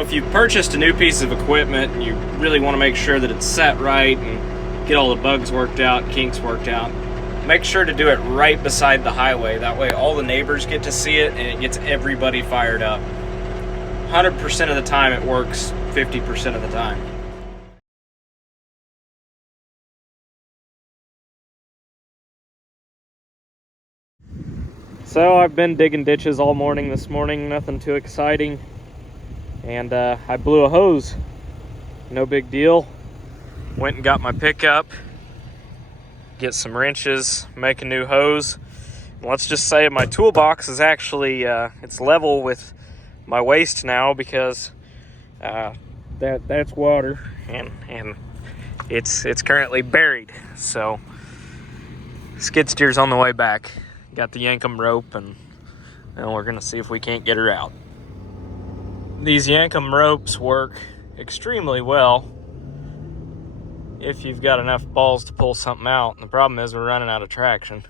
So if you've purchased a new piece of equipment and you really want to make sure that it's set right and get all the bugs worked out, kinks worked out, make sure to do it right beside the highway. That way all the neighbors get to see it and it gets everybody fired up. 100% of the time it works, 50% of the time. So I've been digging ditches all morning this morning, nothing too exciting. And I blew a hose, no big deal. Went and got my pickup, get some wrenches, make a new hose. And let's just say my toolbox is actually, it's level with my waist now because that's water and it's currently buried. So skid steer's on the way back. Got the Yankum rope and we're gonna see if we can't get her out. These Yankum ropes work extremely well if you've got enough balls to pull something out. And the problem is we're running out of traction.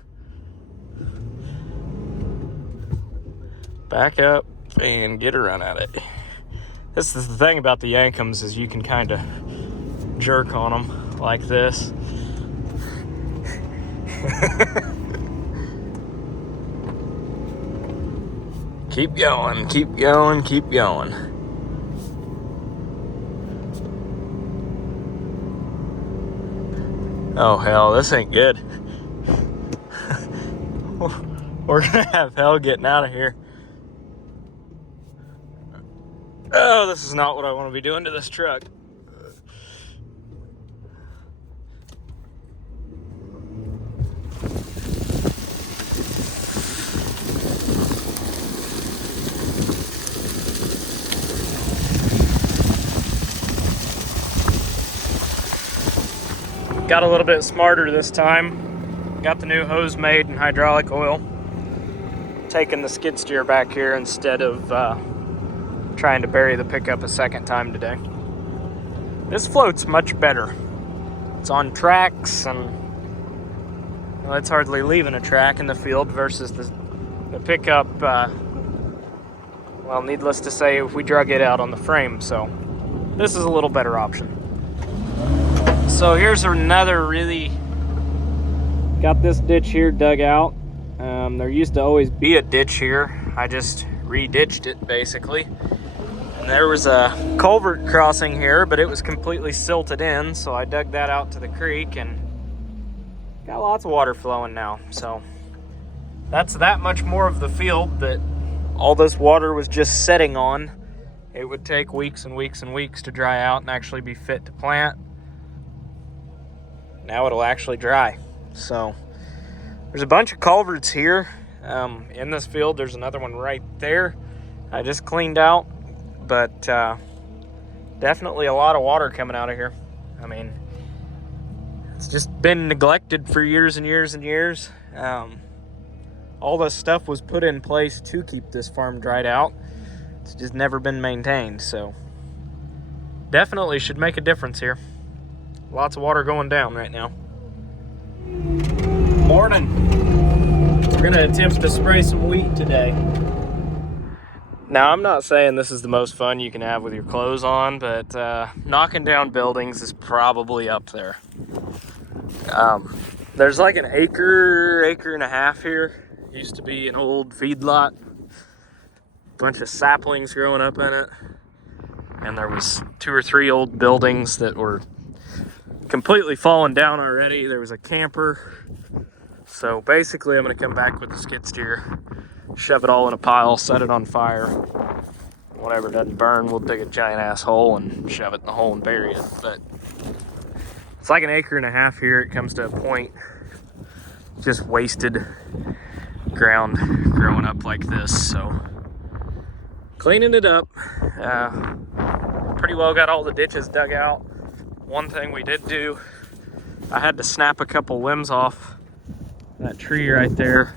Back up and get a run at it. This is the thing about the Yankums, is you can kind of jerk on them like this. Keep going, keep going, keep going. Oh hell, this ain't good. We're gonna have hell getting out of here. Oh, this is not what I want to be doing to this truck. Got a little bit smarter this time. Got the new hose made in hydraulic oil. Taking the skid steer back here instead of trying to bury the pickup a second time today. This floats much better. It's on tracks and well, it's hardly leaving a track in the field versus the pickup, well, needless to say, if we drug it out on the frame. So this is a little better option. So here's another really, got this ditch here dug out. There used to always be a ditch here. I just re-ditched it basically. And there was a culvert crossing here, but it was completely silted in. So I dug that out to the creek and got lots of water flowing now. So that's that much more of the field that all this water was just setting on. It would take weeks and weeks and weeks to dry out and actually be fit to plant. Now it'll actually dry. So there's a bunch of culverts here in this field. There's another one right there I just cleaned out, but definitely a lot of water coming out of here. I mean, it's just been neglected for years and years and years. All this stuff was put in place to keep this farm dried out. It's just never been maintained, so definitely should make a difference here. Lots of water going down right now. Morning. We're gonna attempt to spray some wheat today. Now, I'm not saying this is the most fun you can have with your clothes on, but knocking down buildings is probably up there. There's like an acre and a half here. Used to be an old feedlot. Bunch of saplings growing up in it. And there was 2 or 3 old buildings that were completely fallen down already. There was a camper. So basically I'm gonna come back with the skid steer, shove it all in a pile, set it on fire. Whatever doesn't burn, we'll dig a giant ass hole and shove it in the hole and bury it. But it's like an acre and a half here. It comes to a point, just wasted ground growing up like this. So cleaning it up. Pretty well got all the ditches dug out. One thing we did do, I had to snap a couple limbs off that tree right there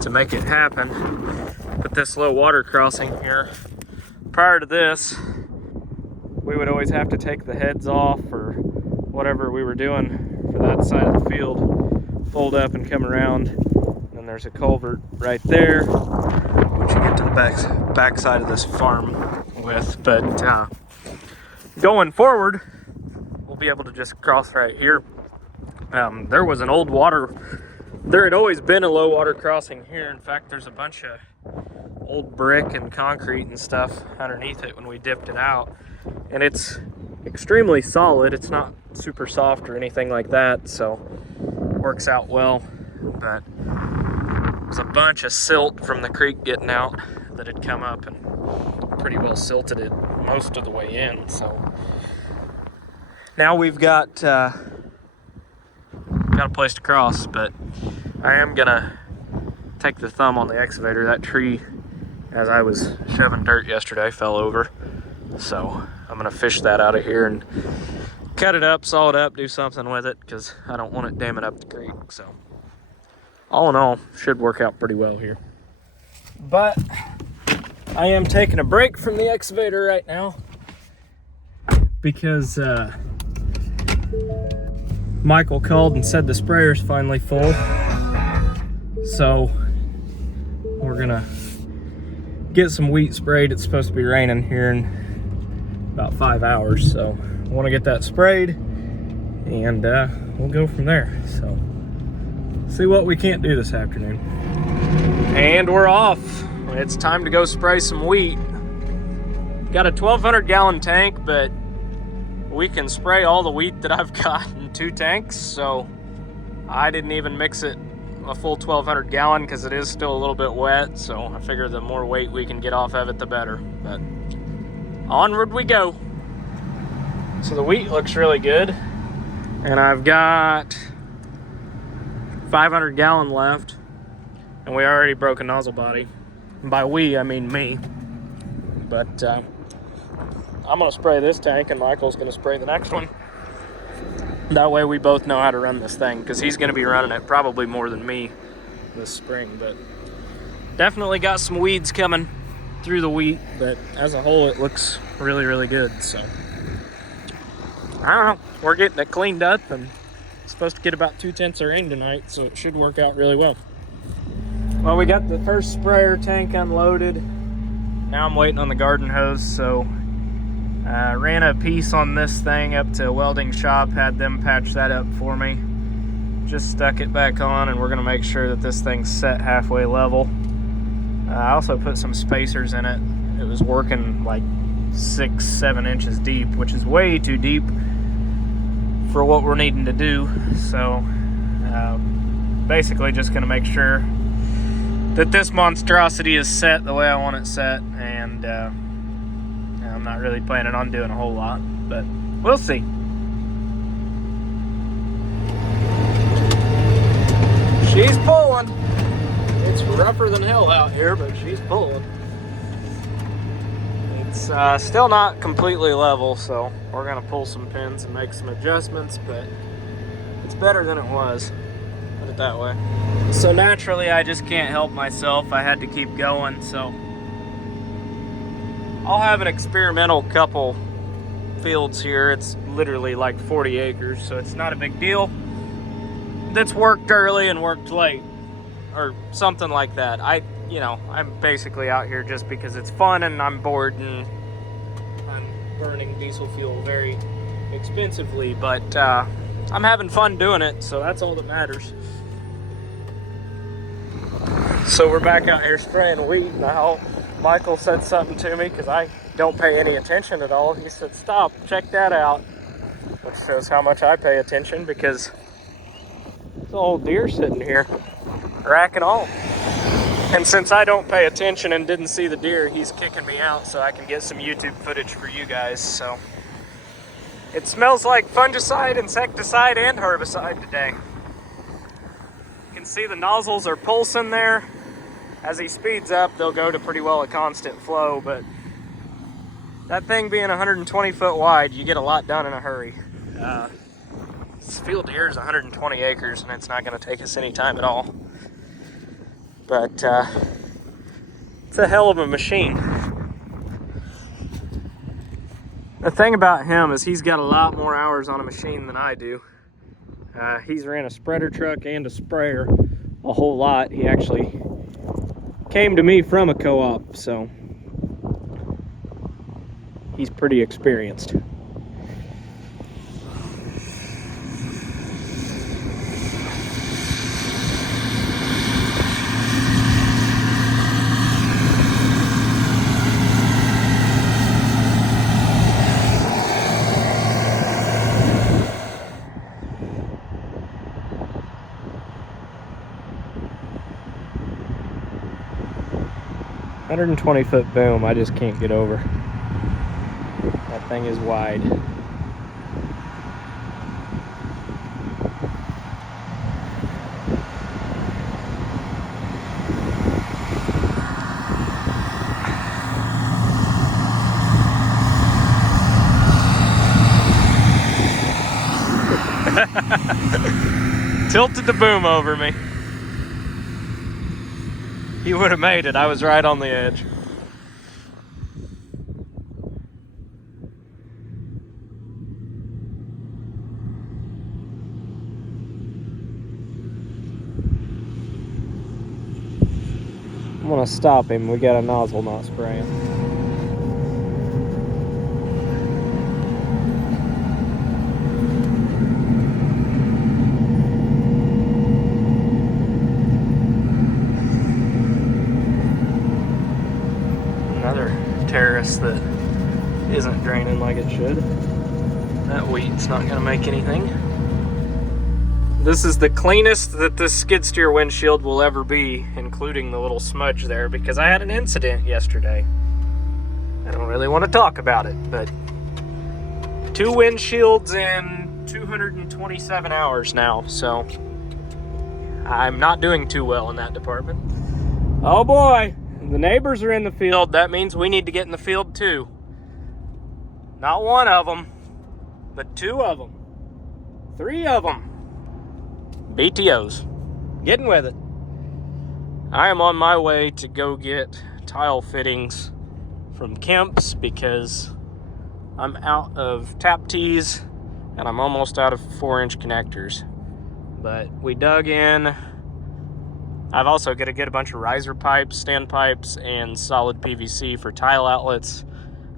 to make it happen. Put this low water crossing here. Prior to this, we would always have to take the heads off or whatever we were doing for that side of the field, fold up and come around. And there's a culvert right there. Once you get to the back side of this farm, with. But going forward, we'll be able to just cross right here. There was an old there had always been a low water crossing here. In fact, there's a bunch of old brick and concrete and stuff underneath it when we dipped it out. And it's extremely solid. It's not super soft or anything like that, so it works out well. But there's a bunch of silt from the creek getting out that had come up and pretty well silted it most of the way in. So now we've got a place to cross, but I am gonna take the thumb on the excavator. That tree, as I was shoving dirt yesterday, fell over. So I'm gonna fish that out of here and cut it up, saw it up, do something with it, because I don't want it damming up the creek. So all in all, should work out pretty well here. But I am taking a break from the excavator right now because Michael called and said the sprayer's finally full. So we're gonna get some wheat sprayed. It's supposed to be raining here in about 5 hours, so I want to get that sprayed and we'll go from there. So see what we can't do this afternoon. And we're off. It's time to go spray some wheat. Got a 1,200 gallon tank, but we can spray all the wheat that I've got in 2 tanks, so I didn't even mix it a full 1,200 gallon because it is still a little bit wet, so I figure the more weight we can get off of it, the better. But onward we go. So the wheat looks really good, and I've got 500 gallon left, and we already broke a nozzle body. And by we, I mean me. But I'm gonna spray this tank and Michael's gonna spray the next one. That way we both know how to run this thing, because he's gonna be running it probably more than me this spring. But definitely got some weeds coming through the wheat, but as a whole it looks really, really good. So I don't know, we're getting it cleaned up, and it's supposed to get about 2/10 of rain tonight, so it should work out really well. Well, we got the first sprayer tank unloaded. Now I'm waiting on the garden hose, so I ran a piece on this thing up to a welding shop, had them patch that up for me. Just stuck it back on, and we're gonna make sure that this thing's set halfway level. I also put some spacers in it. It was working like 6-7 inches deep, which is way too deep for what we're needing to do. So basically just gonna make sure that this monstrosity is set the way I want it set, and I'm not really planning on doing a whole lot, but we'll see. She's pulling. It's rougher than hell out here, but she's pulling. It's still not completely level, so we're gonna pull some pins and make some adjustments, but it's better than it was, put it that way. So naturally, I just can't help myself. I had to keep going, so I'll have an experimental couple fields here. It's literally like 40 acres, so it's not a big deal. That's worked early and worked late, or something like that. I'm basically out here just because it's fun and I'm bored and I'm burning diesel fuel very expensively, but I'm having fun doing it, so that's all that matters. So we're back out here spraying wheat now. Michael said something to me because I don't pay any attention at all. He said, "Stop, check that out," which shows how much I pay attention, because there's an old deer sitting here racking on. And since I don't pay attention and didn't see the deer, he's kicking me out so I can get some YouTube footage for you guys. So it smells like fungicide, insecticide, and herbicide today. You can see the nozzles are pulsing there. As he speeds up, they'll go to pretty well a constant flow, but that thing being 120 foot wide, you get a lot done in a hurry. This field here is 120 acres, and it's not going to take us any time at all. But it's a hell of a machine. The thing about him is he's got a lot more hours on a machine than I do. He's ran a spreader truck and a sprayer a whole lot. He actually came to me from a co-op, so he's pretty experienced. $120-foot boom, I just can't get over. That thing is wide. Tilted the boom over me. He would have made it. I was right on the edge. I'm gonna stop him. We got a nozzle not spraying. Another terrace that isn't draining like it should. That wheat's not gonna make anything. This is the cleanest that this skid steer windshield will ever be, including the little smudge there, because I had an incident yesterday. I don't really want to talk about it, but 2 windshields in 227 hours now, so I'm not doing too well in that department. Oh boy, the neighbors are in the field. That means we need to get in the field too. Not one of them, but 2 of them. 3 of them. BTOs. Getting with it. I am on my way to go get tile fittings from Kemp's because I'm out of tap tees and I'm almost out of 4-inch connectors. But we dug in. I've also got to get a bunch of riser pipes, standpipes, and solid PVC for tile outlets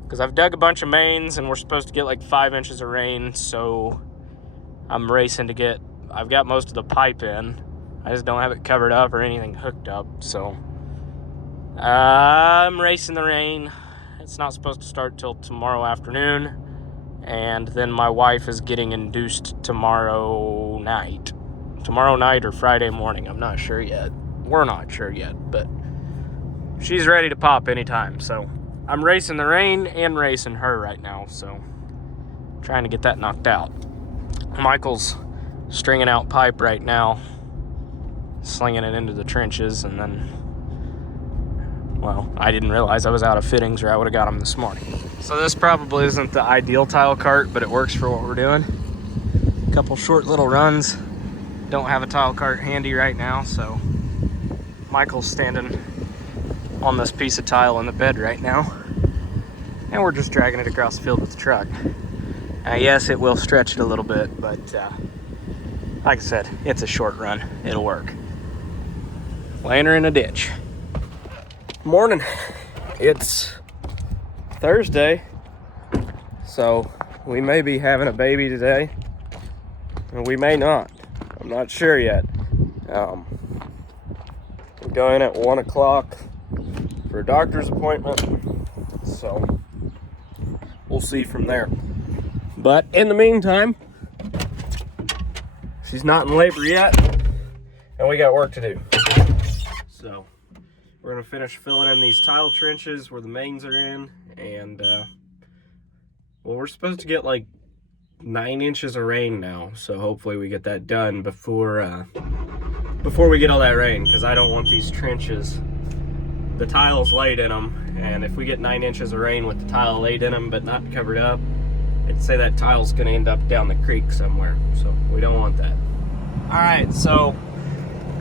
because I've dug a bunch of mains and we're supposed to get like 5 inches of rain, so I'm racing to get. I've got most of the pipe in. I just don't have it covered up or anything hooked up, so I'm racing the rain. It's not supposed to start till tomorrow afternoon, and then my wife is getting induced tomorrow night or Friday morning. I'm not sure yet. We're not sure yet, but she's ready to pop anytime, so I'm racing the rain and racing her right now, so trying to get that knocked out. Michael's stringing out pipe right now, slinging it into the trenches, and then, well, I didn't realize I was out of fittings or I would have got them this morning. So this probably isn't the ideal tile cart, but it works for what we're doing. A couple short little runs. Don't have a tile cart handy right now, so Michael's standing on this piece of tile in the bed right now, and we're just dragging it across the field with the truck. Yes, it will stretch it a little bit, but like I said, it's a short run. It'll work. Laying her in a ditch. Morning. It's Thursday, so we may be having a baby today, and we may not. I'm not sure yet. We're going at 1 o'clock for a doctor's appointment, so we'll see from there. But in the meantime, she's not in labor yet, and we got work to do. So we're gonna finish filling in these tile trenches where the mains are in, and well, we're supposed to get like 9 inches of rain now, so hopefully we get that done before we get all that rain, because I don't want these trenches, the tiles laid in them, and if we get 9 inches of rain with the tile laid in them but not covered up, I'd say that tile's gonna end up down the creek somewhere, so we don't want that. All right, so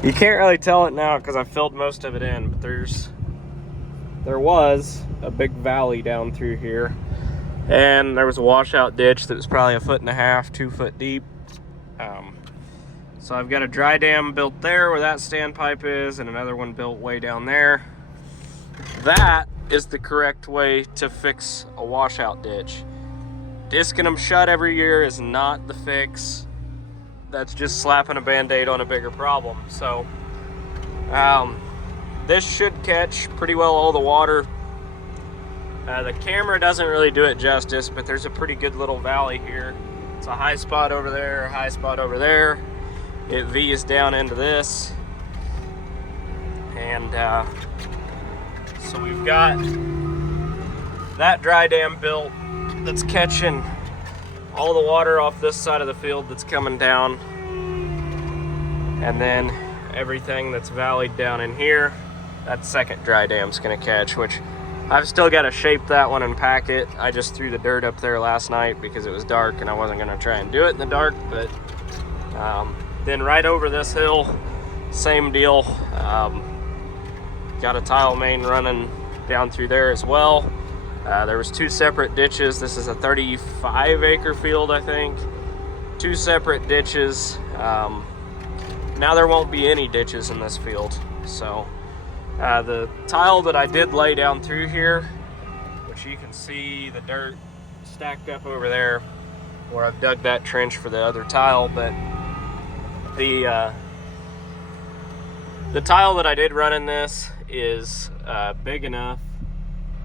you can't really tell it now because I filled most of it in, but there was a big valley down through here, and there was a washout ditch that was probably 1.5 feet, 2 foot deep. So I've got a dry dam built there where that standpipe is, and another one built way down there. That is the correct way to fix a washout ditch. Disking them shut every year is not the fix. That's just slapping a band-aid on a bigger problem. So this should catch pretty well all the water. The camera doesn't really do it justice, but there's a pretty good little valley here. It's a high spot over there, a high spot over there. It V's down into this. And so we've got that dry dam built that's catching all the water off this side of the field that's coming down. And then everything that's valleyed down in here, that second dry dam's gonna catch, which I've still got to shape that one and pack it. I just threw the dirt up there last night because it was dark and I wasn't gonna try and do it in the dark, but then right over this hill, same deal. Got a tile main running down through there as well. There was 2 separate ditches. This is a 35-acre field, I think. 2 separate ditches. Now there won't be any ditches in this field. So the tile that I did lay down through here, which you can see the dirt stacked up over there where I've dug that trench for the other tile, but the tile that I did run in this is big enough.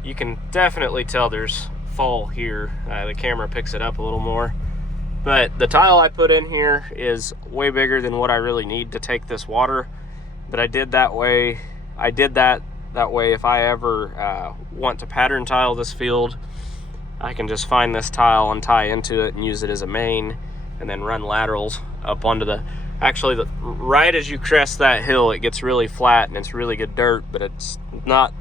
You can definitely tell there's fall here. The camera picks it up a little more. But the tile I put in here is way bigger than what I really need to take this water. But I did that way. I did that way if I ever want to pattern tile this field, I can just find this tile and tie into it and use it as a main and then run laterals up onto the... Actually, right as you crest that hill, it gets really flat and it's really good dirt, but it's not...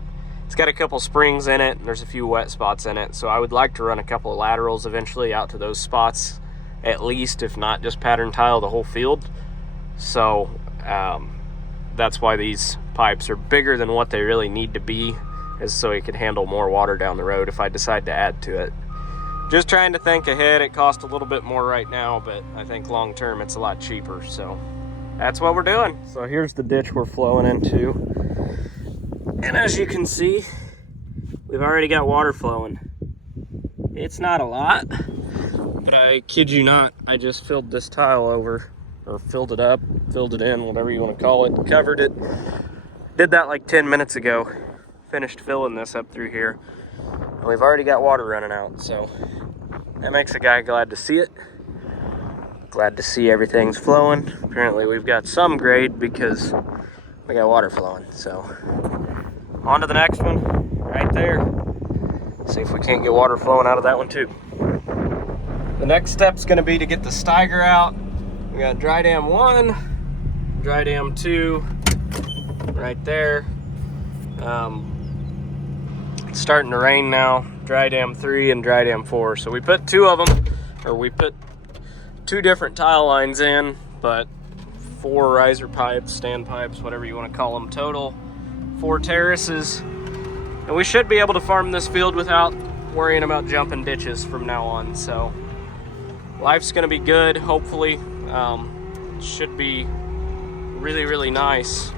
It's got a couple springs in it and there's a few wet spots in it. So I would like to run a couple of laterals eventually out to those spots, at least, if not just pattern tile the whole field. So that's why these pipes are bigger than what they really need to be, is so it could handle more water down the road if I decide to add to it. Just trying to think ahead. It costs a little bit more right now, but I think long term it's a lot cheaper. So that's what we're doing. So here's the ditch we're flowing into. And as you can see, we've already got water flowing. It's not a lot, but I kid you not, I just filled this tile over, or filled it up, filled it in, whatever you want to call it, covered it. Did that like 10 minutes ago. Finished filling this up through here. And we've already got water running out, so that makes a guy glad to see it. Glad to see everything's flowing. Apparently we've got some grade because we got water flowing, so. On to the next one, right there. See if we can't get water flowing out of that one too. The next step's gonna be to get the Steiger out. We got dry dam 1, dry dam 2, right there. It's starting to rain now. Dry dam 3 and dry dam 4. So we put 2 of them, or we put 2 different tile lines in, but 4 riser pipes, stand pipes, whatever you want to call them total. 4 terraces, and we should be able to farm this field without worrying about jumping ditches from now on. So life's gonna be good, hopefully. Should be really, really nice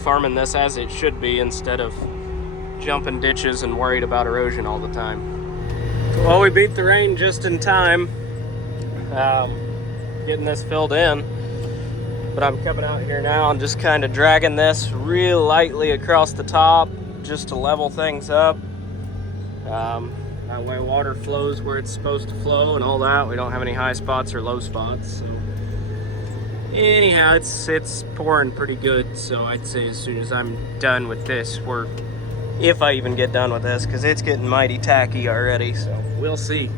farming this as it should be, instead of jumping ditches and worried about erosion all the time. Well, we beat the rain just in time, getting this filled in. But I'm coming out here now and just kind of dragging this real lightly across the top just to level things up. That way water flows where it's supposed to flow and all that. We don't have any high spots or low spots. So anyhow, it's pouring pretty good. So I'd say as soon as I'm done with this work, if I even get done with this, because it's getting mighty tacky already, so we'll see.